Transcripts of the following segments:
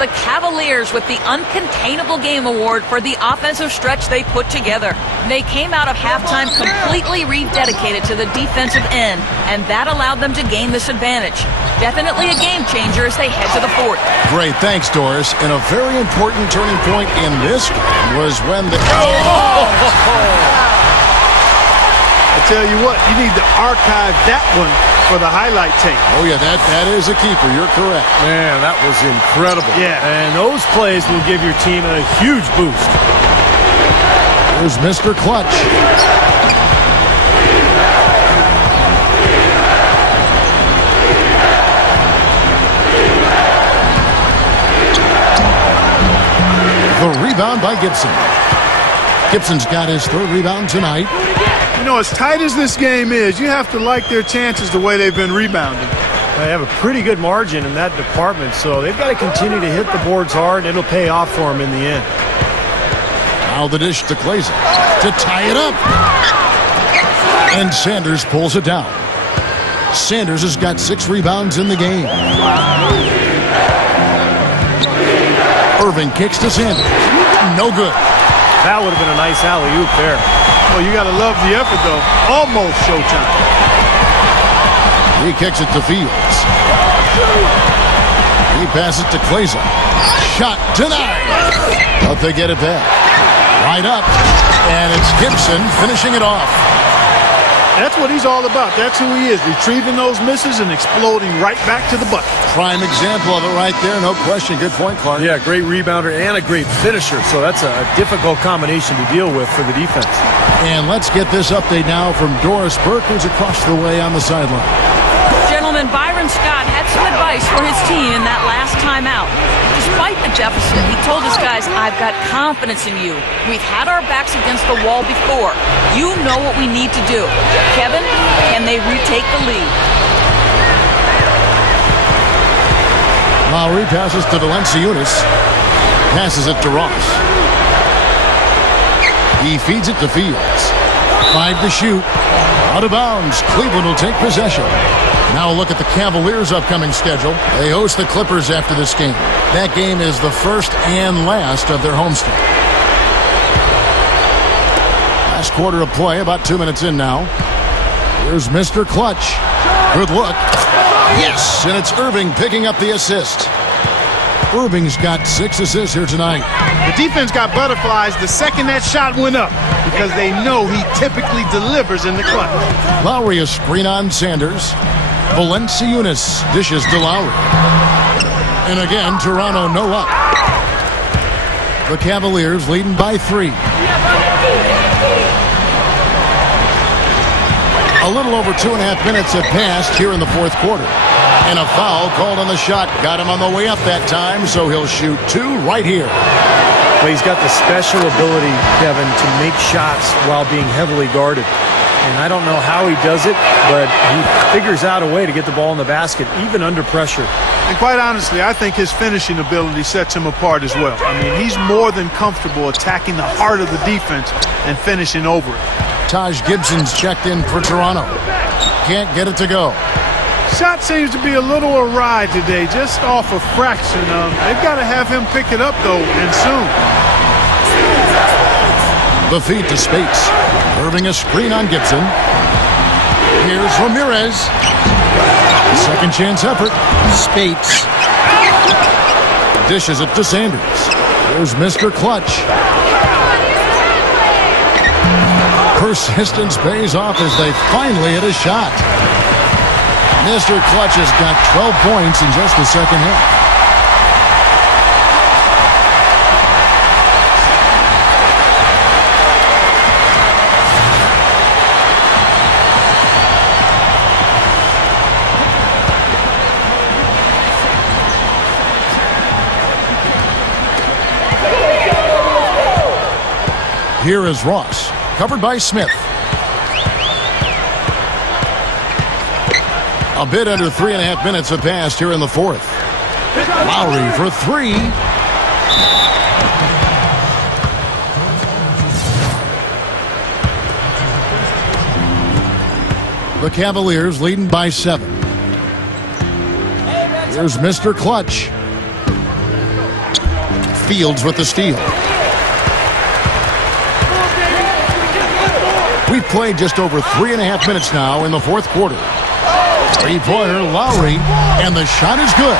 the Cavaliers with the Uncontainable Game Award for the offensive stretch they put together. They came out of halftime completely rededicated to the defensive end, and that allowed them to gain this advantage. Definitely a game changer as they head to the fourth. Great, thanks, Doris. And a very important turning point in this game was when the... I tell you what, you need to archive that one for the highlight tape. Oh, yeah, that is a keeper. You're correct. Man, that was incredible. Yeah. And those plays will give your team a huge boost. Here's Mr. Clutch. The rebound by Gibson. Gibson's got his third rebound tonight. You know, as tight as this game is, you have to like their chances the way they've been rebounding. They have a pretty good margin in that department, so they've got to continue to hit the boards hard, and it'll pay off for them in the end. Now the dish to Glazer to tie it up. And Sanders pulls it down. Sanders has got 6 rebounds in the game. Irving kicks to Sanders. No good. That would have been a nice alley-oop there. Well, you got to love the effort, though. Almost showtime. He kicks it to Fields. He passes it to Glazer. Shot denied. But they get it back. Right up. And it's Gibson finishing it off. That's what he's all about. That's who he is, retrieving those misses and exploding right back to the bucket. Prime example of it right there, no question. Good point, Clark. Yeah, great rebounder and a great finisher, so that's a difficult combination to deal with for the defense. And let's get this update now from Doris Burke, who's across the way on the sideline. Gentlemen, Byron Scott had some advice for his team in that last timeout. Despite the deficit, he told his guys, "I've got confidence in you. We've had our backs against the wall before. You know what we need to do." Kevin, can they retake the lead? Lowry passes to Valanciunas. Passes it to Ross. He feeds it to Fields. 5 to shoot. Out of bounds. Cleveland will take possession. Now a look at the Cavaliers' upcoming schedule. They host the Clippers after this game. That game is the first and last of their homestand. Last quarter of play, about 2 minutes in now. Here's Mr. Clutch. Good look. Yes, and it's Irving picking up the assist. Irving's got 6 assists here tonight. The defense got butterflies the second that shot went up because they know he typically delivers in the clutch. Lowry a screen on Sanders. Valanciunas dishes to Lowry. And again, Toronto no up. The Cavaliers leading by 3. A little over 2.5 minutes have passed here in the fourth quarter. And a foul called on the shot. Got him on the way up that time, so he'll shoot 2 right here. Well, he's got the special ability, Kevin, to make shots while being heavily guarded. And I don't know how he does it, but he figures out a way to get the ball in the basket, even under pressure. And quite honestly, I think his finishing ability sets him apart as well. I mean, he's more than comfortable attacking the heart of the defense and finishing over it. Taj Gibson's checked in for Toronto. Can't get it to go. Shot seems to be a little awry today, just off a fraction. They've got to have him pick it up, though, and soon. The feed to Spates. Irving a screen on Gibson. Here's Ramirez. Second chance effort. Spates. Dishes it to Sanders. Here's Mr. Clutch. Persistence pays off as they finally hit a shot. Mr. Clutch has got 12 points in just the second half. Here is Ross, covered by Smith. A bit under 3.5 minutes have passed here in the fourth. Lowry for 3. The Cavaliers leading by 7. Here's Mr. Clutch. Fields with the steal. We've played just over 3.5 minutes now in the fourth quarter. Three-pointer, Lowry, and the shot is good.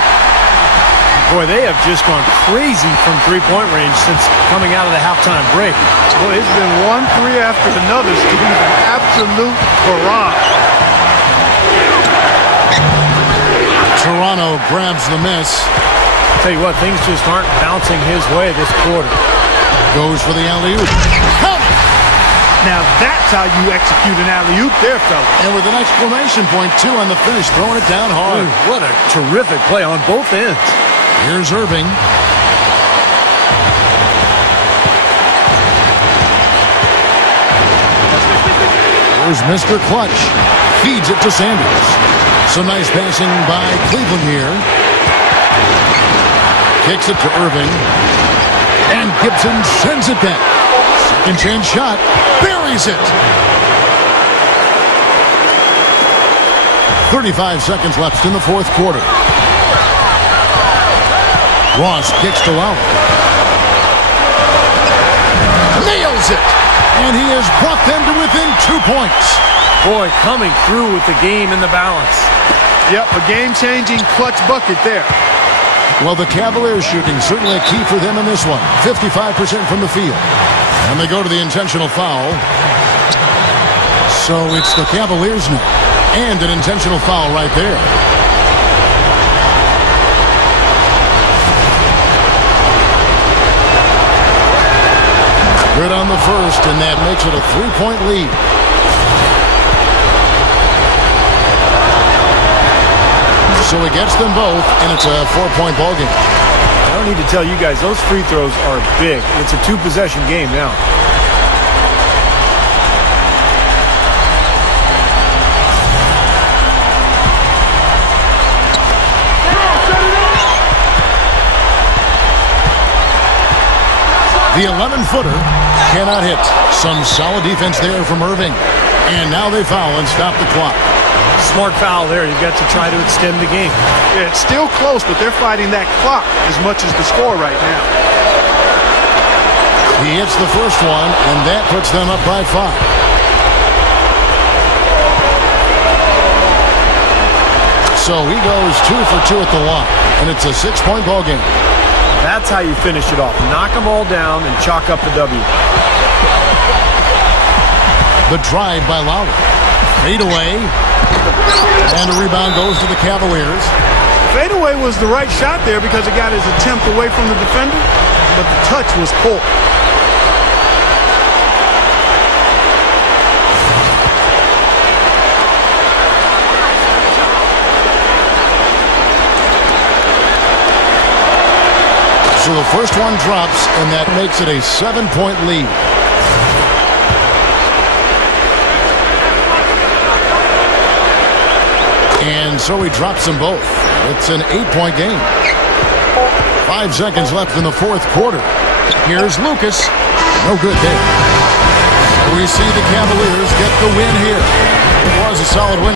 Boy, they have just gone crazy from three-point range since coming out of the halftime break. Boy, it's been one three after another, Steve. An absolute barrage. Toronto grabs the miss. Tell you what, things just aren't bouncing his way this quarter. Goes for the alley-oop. Now that's how you execute an alley-oop there, fella. And with an exclamation point, too, on the finish, throwing it down hard. Ooh, what a terrific play on both ends. Here's Irving. Here's Mr. Clutch. Feeds it to Sanders. Some nice passing by Cleveland here. Kicks it to Irving. And Gibson sends it back. Second chance shot. Buries it. 35 seconds left in the fourth quarter. Ross kicks to Lowry. Nails it. And he has brought them to within 2 points. Boy, coming through with the game in the balance. Yep, a game-changing clutch bucket there. Well, the Cavaliers shooting certainly a key for them in this one. 55% from the field. And they go to the intentional foul. So it's the Cavaliers now. And an intentional foul right there. Good on the first, and that makes it a 3-point lead. So he gets them both, and it's a 4-point ball game. I don't need to tell you guys, those free throws are big. It's a two-possession game now. The 11-footer cannot hit. Some solid defense there from Irving. And now they foul and stop the clock. Smart foul there. You've got to try to extend the game. Yeah, it's still close, but they're fighting that clock as much as the score right now. He hits the first one, and that puts them up by 5. So he goes 2 for 2 at the line, and it's a 6-point ball game. That's how you finish it off. Knock them all down and chalk up the W. The drive by Lowry. Fade away. And a rebound goes to the Cavaliers. Fadeaway was the right shot there because it got his attempt away from the defender, but the touch was poor. So the first one drops, and that makes it a 7-point lead. And so he drops them both. It's an 8-point game. 5 seconds left in the fourth quarter. Here's Lucas. No good there. We see the Cavaliers get the win here. It was a solid win.